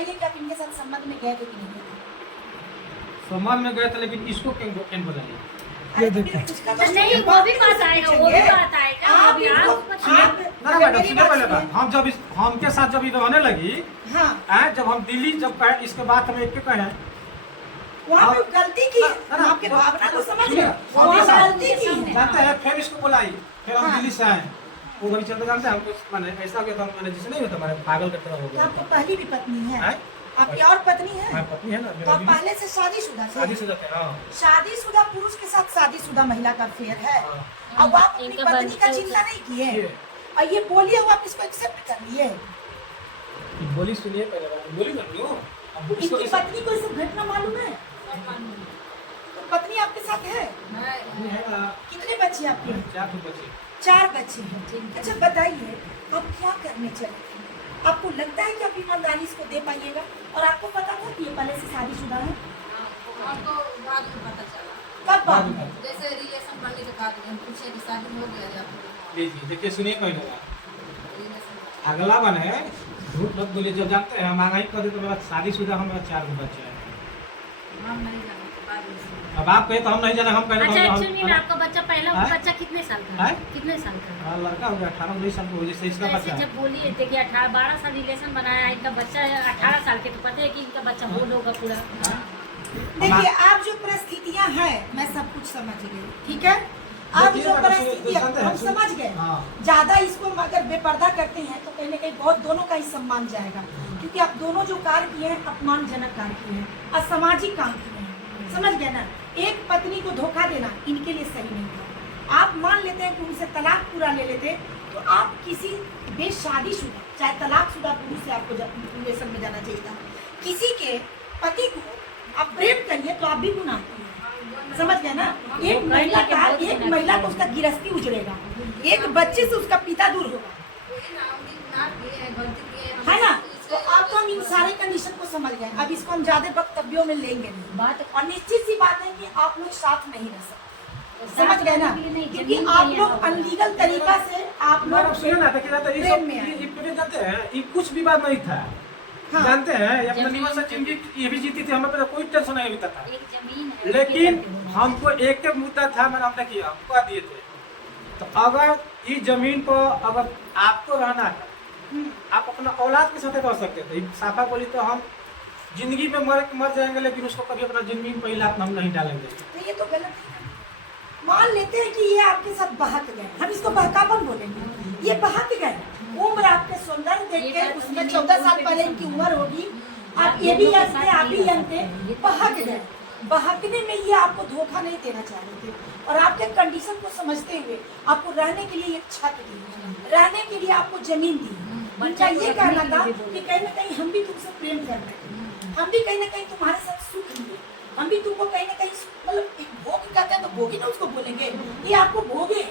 बताइए कि आप इनके साथ संबंध में गए थे कि नहीं गए? सम्मान में गए थे, लेकिन इसको क्यों बताइए? अरे तो फिर उसका तो नहीं, वो भी बात आएगा, वो भी बात आएगा। आप अभी इनको- आप आप- ना मैडम, मेरी सुनिए बात पहले सुनिए। बात। हम जब हमके साथ जब ये रहने लगी, हाँ, जब हम दिल्ली जब कहे, इसके बाद हम एक के कहे वहाँ पे आप- गलती की है, ना, ना, आपके वो- भावना को समझ सुनिए, गए, हम वहाँ साथ- गलती की है। जानते हैं, फिर इसको बुलाई, फिर हम हाँ। दिल्ली से आए। वो घड़ी चलते जानते हैं हमको, मैंने ऐसा हो गया था, मैंने जिसे नहीं होता, मैंने पागल करते हो तो गया। आपको पहली भी पत्नी है? हैं? आपकी और पत्नी है? हाँ, पत्नी है ना, तो मेरा आप बीवी। पहले से शादीशुदा थे? शादीशुदा थे, हाँ। शादीशुदा पुरुष के साथ शादीशुदा महिला का फेयर है। हाँ। अब आप अपनी इनका पत्नी का बनता चिंता नहीं किए ये- और ये बोलिए, वो आप इसको एक्सेप्ट कर लिए। बोली सुनिए पहले बात, बोली कर लो। अब इसको इनकी पत्नी को ये सब घटना मालूम है? तो पत्नी आपके साथ है? है ना, कितने बच्चे आपके? 4 बच्चे। 4 बच्चे हैं। अच्छा बताइए, आप क्या करने चले थे? आपको लगता है कि आप ईमानदारी इसको दे पाइएगा? और आपको पता था कि ये पहले से शादीशुदा है? हमको बाद में पता चला, कब बात में? जैसे रिलेशन बनने के बाद हम पूछे कि शादी हो गया या फिर जी जी, देखिए सुनिए पहले बात। रिलेशन अगला बन है, झूठ मत बोलिए। जब जानते हैं महंगाई कर दे तो मेरा शादीशुदा हम 4 बच्चे हैं। हम नहीं जानते बाद में से। अब आप कहे तो हम नहीं जाने, हम कहे तो अच्छा हम- एक्चुअली में आपका बच्चा पहला हैं? बच्चा कितने साल का है? हैं? कितने साल का है? हाँ, लड़का हो गया 18-19 साल का हो, जैसे इसका ऐसे बच्चा है। जब बोलिए देखिए 18-12 साल रिलेशन बनाया है, इनका बच्चा है 18 साल के, तो पता है कि इनका बच्चा बोल होगा पूरा। देखिए, आप जो परिस्थितियां हैं मैं सब कुछ समझ गई, ठीक है? आप देखिए जो ना, परिस्थितियां सुनिए, हम समझ गए। हाँ। ज्यादा इसको अगर बेपर्दा करते हैं तो कहीं ना कहीं बहुत दोनों का ही सम्मान जाएगा, क्योंकि आप दोनों जो कार्य किए हैं अपमानजनक कार्य किए हैं, असामाजिक काम किए हैं। समझ गए ना? एक पत्नी को धोखा देना इनके लिए सही नहीं था। आप मान लेते हैं कि उनसे तलाक पूरा ले लेते तो आप किसी बेशादीशुदा चाहे तलाकशुदा पुरुष से आपको रिलेशन में जाना चाहिए था। किसी के पति को आप प्रेम करिए तो आप भी गुनाह किए। समझ गए ना? एक महिला को उसका गिरस्ती उजड़ेगा, एक बच्चे से उसका पिता दूर होगा, वही ना, उनकी गुनाह किए हैं, गलती किए हैं, है ना? इसको- तो आप तो हम इन सारे कंडीशन को समझ गए। अब इसको हम ज्यादा वक्तव्यों में लेंगे नहीं। बात और निश्चित सी बात है कि आप लोग साथ नहीं रह सकते। समझ गए ना? क्योंकि आप लोग अनलीगल तरीका से आप मैडम लोग सुनिए ना, देखिए जाते हैं, ये प्रेम सब में आए। ये पूरे जानते हैं, ये कुछ विवाद नहीं था। हाँ। जानते हैं, ये अपना जमीन निवास जिंदगी ये भी जीती थी, हमें पे कोई टेंशन नहीं होता था। एक जमीन है, लेकिन हमको एक के मुद्दा था, मैंने हमने किया, हमको आ दिए थे। तो अगर इस जमीन पर अगर आपको रहना है, आप अपना औलाद के साथ रह सकते थे। साफा बोली तो हम जिंदगी में मर जाएंगे, लेकिन उसको कभी अपना जमीन पर हाथ हम नहीं डालेंगे। तो ये तो गलत है। मान लेते हैं कि ये आपके साथ बहक गए, हम इसको बहकापन बोलेंगे। ये बहक गए, उम्र आपके सौंदर्य देख के, उसमें 14 साल पहले इनकी उम्र होगी, आप ये भी यंग थे, आप भी यंग थे, बहक गए। बहकने में ये आपको धोखा नहीं देना चाह रहे थे, और आपके कंडीशन को समझते हुए आपको रहने के लिए एक छत दी, रहने के लिए आपको जमीन दी। उनका ये कहना था कि कहीं ना कहीं हम भी तुमसे प्रेम कर रहे हैं, हम भी कहीं ना कहीं तुम्हारे साथ सुख लिए, हम भी तुमको कहीं ना कहीं मतलब एक भोग कहते हैं तो भोगी ना उसको बोलेंगे, ये आपको भोगे,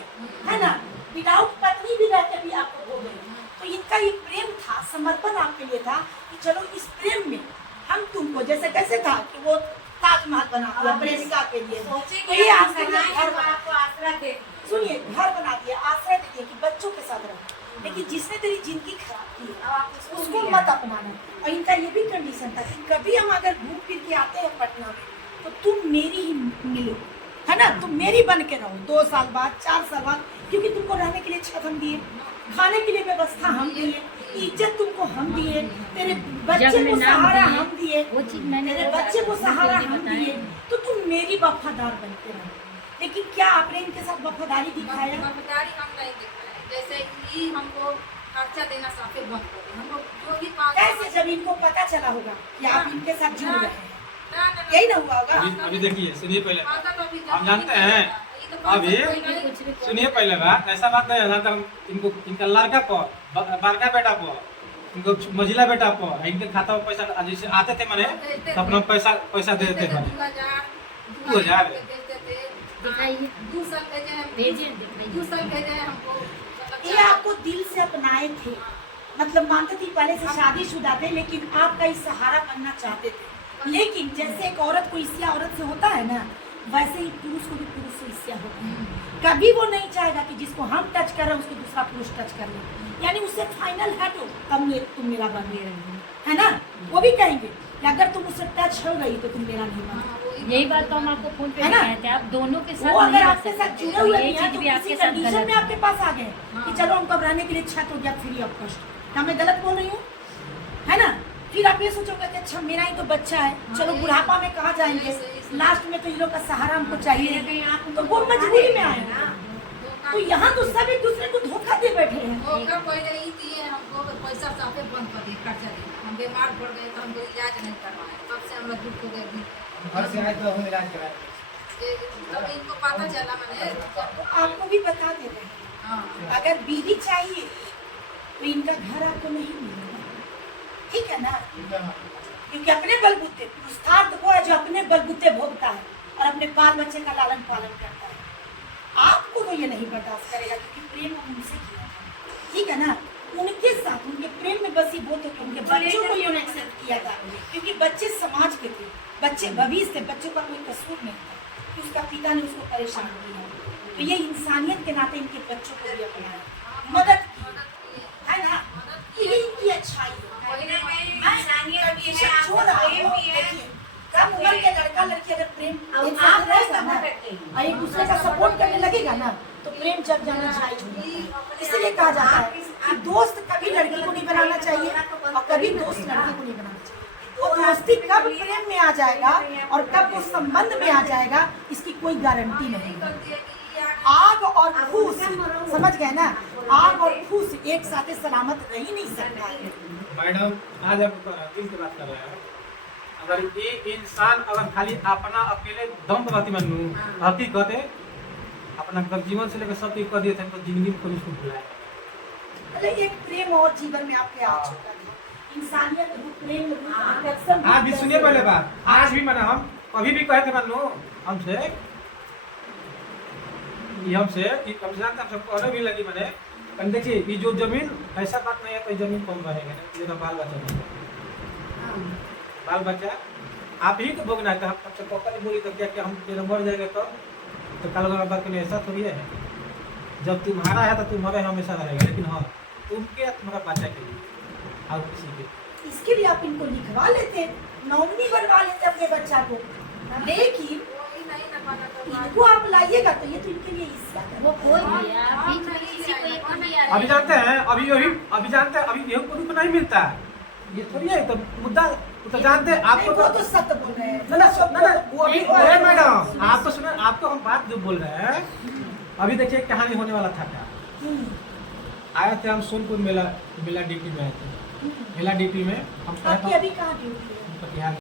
है ना? विदाउट पत्नी भी रहते भी आपको भोगे। तो इनका ये प्रेम था, समर्पण आपके लिए था कि चलो इस प्रेम में हम तुमको, जैसे कैसे था कि वो ताजमहल बना दिया प्रेमिका के लिए, तो ये आपके लिए घर बना, आपको आसरा दे दी। सुनिए, घर बना दिया, आश्रय दे दिया कि बच्चों के साथ रहो। लेकिन जिसने तेरी जिंदगी खराब की है उसको मत अपनाना। और इनका ये भी कंडीशन था कि कभी हम अगर घूम फिर के आते हैं पटना में तो तुम मेरी ही मिलो, है ना? तुम मेरी बन के रहो 2 साल बाद, 4 साल बाद, क्योंकि तुमको रहने के लिए छत हम दिए, खाने के लिए व्यवस्था हम दिए, इज्जत तुमको हम दिए, तेरे बच्चे को सहारा हम दिए, वो चीज मैंने मेरे बच्चे को सहारा हम दिए, तो तुम मेरी वफादार बनते रहो। लेकिन क्या आपने इनके साथ वफादारी दिखाया? वफादारी हम नहीं दिखाए। जैसे ये हमको खर्चा देना साफे बंद कर दिया, हमको जो भी 5 कैसे? जब इनको पता चला होगा कि आप इनके साथ जुड़ रहे हैं, ना यही ना हुआ होगा? अभी देखिए, सुनिए पहले, खाता तो अभी हम जानते हैं, अभी सुनिए पहले बात, ऐसा बात नहीं है ना, तो हम इनको इनका लड़का पर, बड़का बेटा पर, इनको मझिला बेटा पर, इनके खाता में पैसा जैसे आते थे मैंने, तो अपना पैसा दे देते थे। 2000 दिखाइए, 2 साल भेजे हैं, भेजिए, दिखाइए। 2 साल भेजे हैं हमको। ये आपको दिल से अपनाए थे, मतलब मानते थे पहले से शादीशुदा थे, लेकिन आपका इस सहारा बनना चाहते थे। लेकिन जैसे एक औरत को ईर्ष्या औरत से होता है ना, वैसे ही पुरुष को भी पुरुष से ईर्ष्या होता है। कभी वो नहीं चाहेगा कि जिसको हम टच कर रहे हैं उसको दूसरा पुरुष टच कर ले, यानी उससे फाइनल है तो तुम मेरा बन, है ना? वो भी कहेंगे कि अगर तुम उससे टच हो गई तो तुम मेरा नहीं मानो। हाँ, वही यही बात तो हम आपको फोन पे है ना? कहे थे, आप दोनों के साथ वो नहीं अगर रह आपके साथ सकते जुड़े थे, हुए ये भी हैं चीज तो भी किसी आपके साथ कंडीशन गलत में है। आपके पास आ गए हाँ। कि चलो हमको अब रहने के लिए छत हो गया फ्री ऑफ कॉस्ट, क्या मैं गलत बोल रही हूँ? है ना? फिर आप ये सोचोगे कि अच्छा मेरा ही तो बच्चा है, चलो यही बुढ़ापा है। में कहाँ जाएंगे, यही सही। लास्ट में तो ये लोग का सहारा हमको चाहिए, तो वो मजबूरी में आए ना। धोखा- तो यहाँ तो सब एक दूसरे को धोखा दे बैठे हैं। धोखा कोई नहीं दिए हमको, पैसा साफे बंद कर दिए खर्चा दिए। हम बीमार पड़ गए तो हमको इलाज नहीं करवाए, तब से हमरा दुख हो गया। घर से आए तो हम इलाज कराए। तब इनको पता चला मैंने। तो आपको भी बता दे रहे हैं, हाँ अगर बीवी चाहिए तो इनका घर आपको नहीं मिलेगा, ठीक है ना? क्योंकि अपने बलबूते, पुरुषार्थ वो है जो अपने बलबूते भोगता है और अपने बाल बच्चे का लालन पालन करता है। आपको तो ये नहीं बर्दाश्त करेगा क्योंकि प्रेम उनसे किया था, ठीक है ना? उनके साथ उनके प्रेम में बसी वो तो उनके बच्चों को उन्होंने एक्सेप्ट किया था, क्योंकि बच्चे समाज के थे, बच्चे भविष्य थे, बच्चों का कोई कसूर नहीं था कि उसका पिता ने उसको परेशान किया। तो ये इंसानियत के नाते इनके बच्चों को भी अपनाया, मदद की, है ना? ये इनकी अच्छाई है। ये सब छोड़ रहा हो, देखिए, कम उम्र के लड़का लड़की अगर प्रेम एक साथ रहेगा ना और एक दूसरे का सपोर्ट करने लगेगा ना तो प्रेम जग जाना जायज होगा। इसलिए कहा जाता है कि दोस्त कभी लड़की को नहीं बनाना चाहिए और कभी दोस्त लड़की को नहीं बनाना चाहिए। वो दोस्ती कब प्रेम में आ जाएगा और कब वो संबंध में आ जाएगा इसकी कोई गारंटी नहीं है। आग और फूस, समझ गए ना? आग और फूस एक साथ सलामत रह ही नहीं सकता है। मैडम आज आप दिल की बात कर रहे हैं। अगर ये इंसान अगर खाली अपना अकेले दम पर रहती मनू हकीकत है अपना मतलब जीवन से लेकर सब चीज कर दिए थे तो जिंदगी में कोई उसको भुलाया मतलब एक प्रेम और जीवन में आपके आ चुका था, इंसानियत रूप प्रेम रूप आकर्षण। आज भी सुनिए पहले बात, आज भी मैंने हम अभी भी कहे थे मनू हमसे कि हमसे कहने भी लगी मैंने कहीं देखिए ये जो जमीन ऐसा बात नहीं है कोई जमीन कम रहेगा नहीं, ये तो बाल बच्चा नहीं। बाल बच्चा आप ही को भोगना है। हमसे पकड़ बोली तो क्या हम तेरे मर जाएंगे तो कल बात के लिए ऐसा थोड़ी है। जब तुम्हारा है तो तुम्हारे हमेशा रहेगा, लेकिन हाँ तुमके तुम्हारा बच्चा के लिए और किसी के इसके लिए आप इनको लिखवा लेते, नॉमिनी बनवा लेते अपने बच्चा को, लेकिन वही नहीं ना पता तो इनको आप लाइएगा तो ये तो इनके लिए हिस्सा है। वो खोल दिया, बीच में किसी को एक भी आ अभी जानते हैं अभी जानते हैं अभी यही प्रूफ नहीं मिलता ये थोड़ी है तो मुद्दा तो जानते हैं नहीं, आपको वो तो सत्य बोल रहे हैं। ना वो अभी नहीं, अरे मैडम आप तो सुने आपको हम बात जो बोल रहे हैं अभी देखिए कहानी होने वाला था क्या। आए थे हम सोनपुर मेला डीपी में आए थे। मेला डीपी में हम आपकी अभी कहाँ ड्यूटी है?